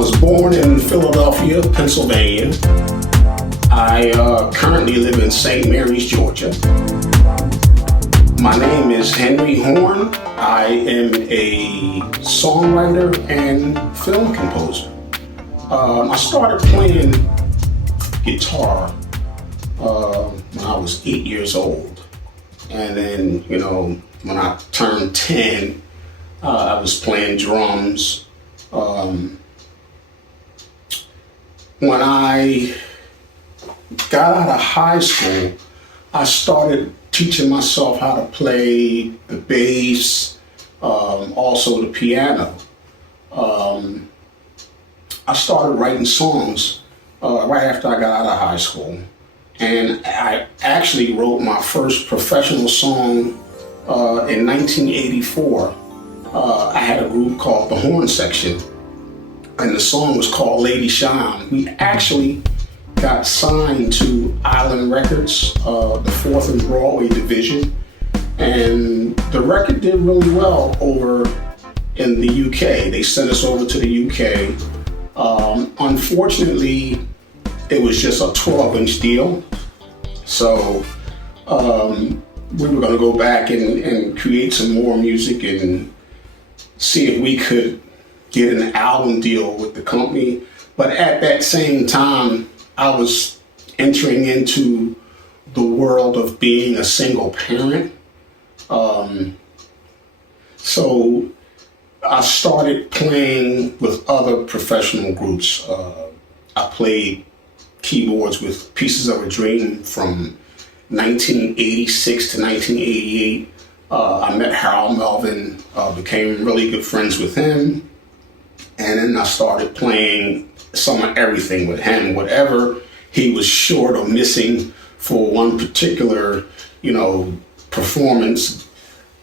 was born in Philadelphia, Pennsylvania. I currently live in St. Mary's, Georgia. My name is Henry Horne. I am a songwriter and film composer. I started playing guitar when I was 8 years old. And then, when I turned 10, I was playing drums. When I got out of high school, I started teaching myself how to play the bass, also the piano. I started writing songs right after I got out of high school. And I actually wrote my first professional song in 1984. I had a group called the Horne section, and the song was called Lady Shine. We actually got signed to Island Records, the 4th and Broadway division, and the record did really well over in the UK. They sent us over to the UK. Unfortunately, it was just a 12-inch deal, so we were going to go back and create some more music and see if we could get an album deal with the company. But at that same time, I was entering into the world of being a single parent. So I started playing with other professional groups. I played keyboards with Pieces of a Dream from 1986 to 1988. I met Harold Melvin, became really good friends with him. And then I started playing some of everything with him, whatever he was short or missing for one particular, performance,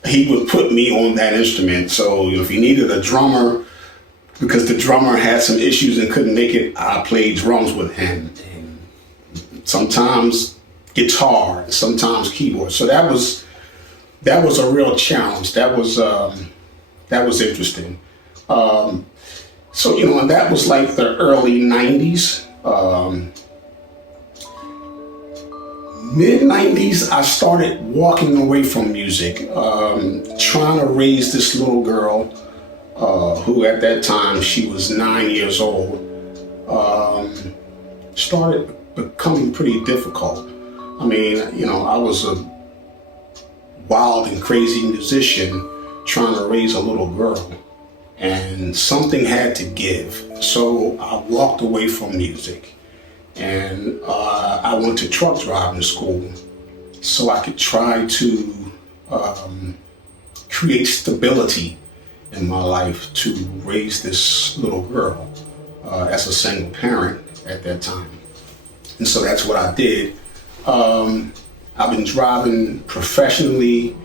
he would put me on that instrument. So if he needed a drummer, because the drummer had some issues and couldn't make it, I played drums with him. And sometimes guitar, sometimes keyboard. So that was a real challenge. That was interesting. And that was like the early 90s. Mid-90s, I started walking away from music, trying to raise this little girl, who at that time, she was 9 years old. Started becoming pretty difficult. I was a wild and crazy musician trying to raise a little girl, and something had to give. So I walked away from music, and I went to truck driving school so I could try to create stability in my life to raise this little girl as a single parent at that time. And so that's what I did. I've been driving professionally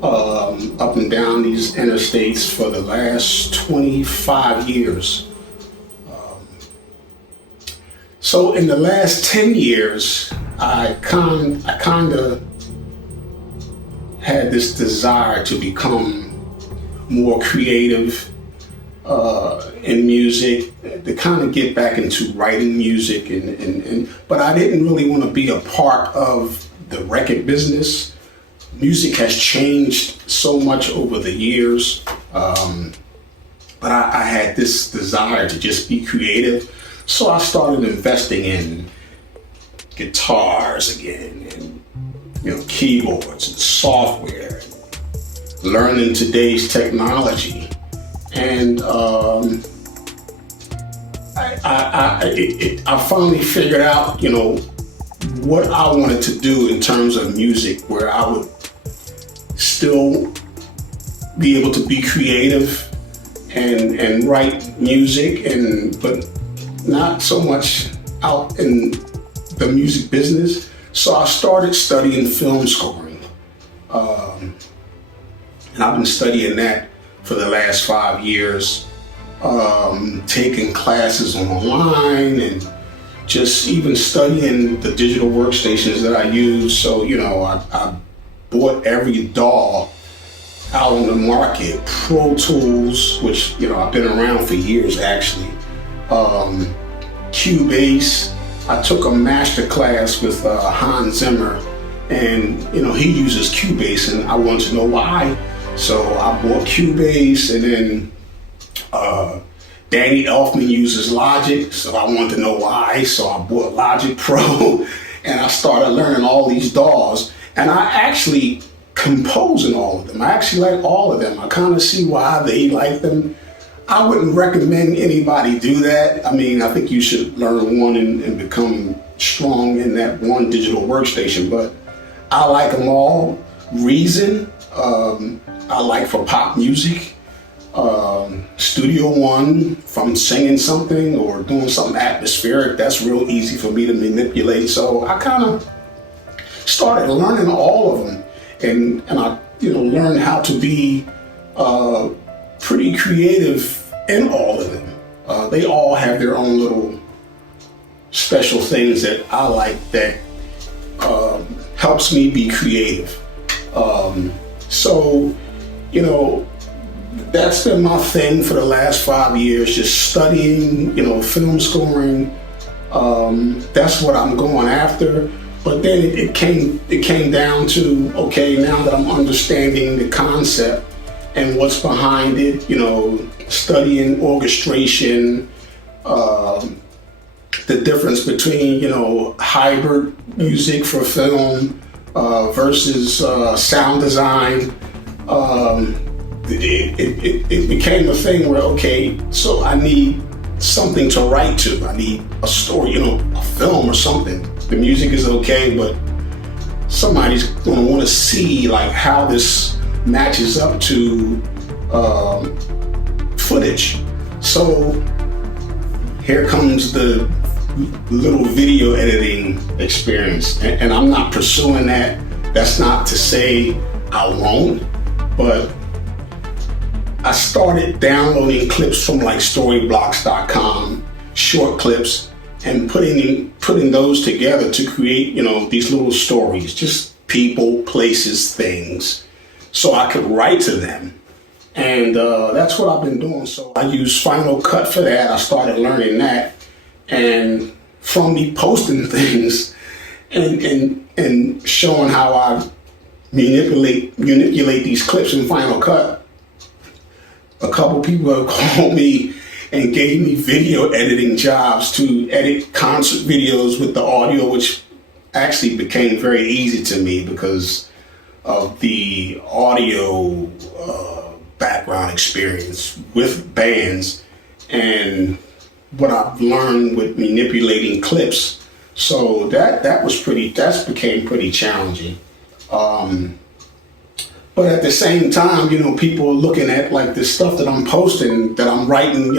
up and down these interstates for the last 25 years. So in the last 10 years, I kind of had this desire to become more creative in music, to kind of get back into writing music, but I didn't really want to be a part of the record business. Music has changed so much over the years, but I had this desire to just be creative. So I started investing in guitars again, and keyboards and software, and learning today's technology. And I finally figured out, what I wanted to do in terms of music, where I would still be able to be creative and write music, but not so much out in the music business. So I started studying film scoring. And I've been studying that for the last 5 years, taking classes online and just even studying the digital workstations that I use. So, I bought every DAW out on the market, Pro Tools, which, I've been around for years actually. Cubase. I took a master class with Hans Zimmer, and he uses Cubase, and I wanted to know why. So I bought Cubase, and then Danny Elfman uses Logic, so I wanted to know why. So I bought Logic Pro, and I started learning all these DAWs, and I actually compose in all of them. I actually like all of them. I kind of see why they like them. I wouldn't recommend anybody do that. I mean, I think you should learn one and become strong in that one digital workstation, but I like them all. Reason, I like for pop music. Studio One, if I'm singing something or doing something atmospheric, that's real easy for me to manipulate. So I kind of started learning all of them, and I learned how to be pretty creative in all of them. They all have their own little special things that I like that helps me be creative. So that's been my thing for the last 5 years, just studying, film scoring. That's what I'm going after. But then it came down to, okay, now that I'm understanding the concept and what's behind it, studying orchestration, the difference between, hybrid music for film versus sound design. It became a thing where, okay, so I need something to write to. I need a story, a film or something. The music is okay, but somebody's gonna wanna see like how this matches up to footage. So here comes the little video editing experience. And I'm not pursuing that. That's not to say I won't, but I started downloading clips from like storyblocks.com, short clips, and putting those together to create, these little stories, just people, places, things, so I could write to them. And that's what I've been doing. So I use Final Cut for that. I started learning that. And from me posting things and showing how I manipulate these clips in Final Cut, a couple people have called me and gave me video editing jobs to edit concert videos with the audio, which actually became very easy to me because of the audio background experience with bands and what I've learned with manipulating clips. So that became pretty challenging. But at the same time, people are looking at like the stuff that I'm posting, that I'm writing,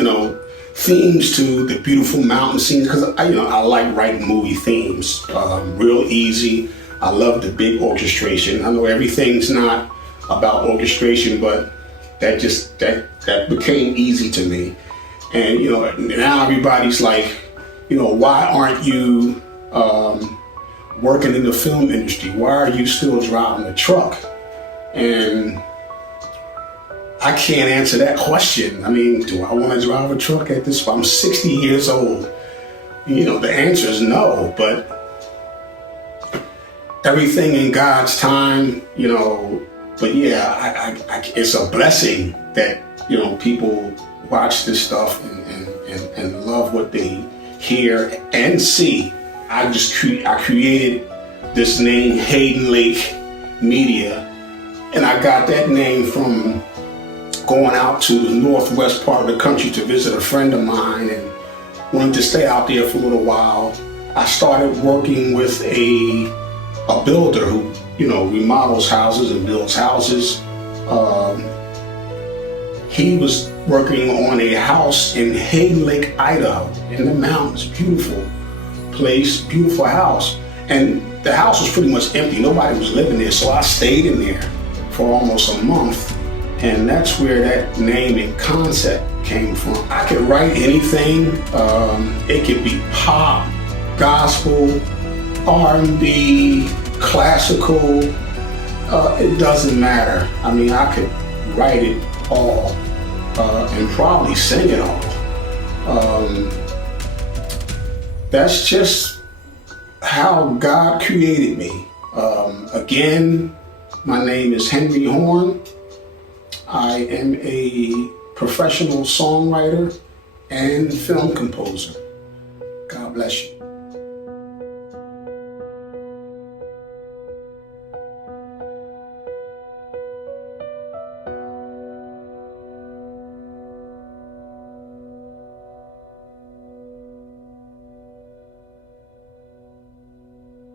themes to the beautiful mountain scenes, because I like writing movie themes, real easy. I love the big orchestration. I know everything's not about orchestration, but that became easy to me. And now everybody's like, why aren't you working in the film industry? Why are you still driving a truck? And I can't answer that question. I mean, do I want to drive a truck at this? I'm 60 years old. The answer is no, but everything in God's time, but yeah, it's a blessing that, people watch this stuff and love what they hear and see. I created this name, Hayden Lake Media, and I got that name from going out to the northwest part of the country to visit a friend of mine and wanted to stay out there for a little while. I started working with a builder who, remodels houses and builds houses. He was working on a house in Hayden Lake, Idaho, in the mountains. Beautiful place, beautiful house. And the house was pretty much empty. Nobody was living there. So I stayed in there for almost a month. And that's where that name and concept came from. I could write anything. It could be pop, gospel, R&B, classical. It doesn't matter. I mean, I could write it all and probably sing it all. That's just how God created me. Again, my name is Henry Horne. I am a professional songwriter and film composer. God bless you.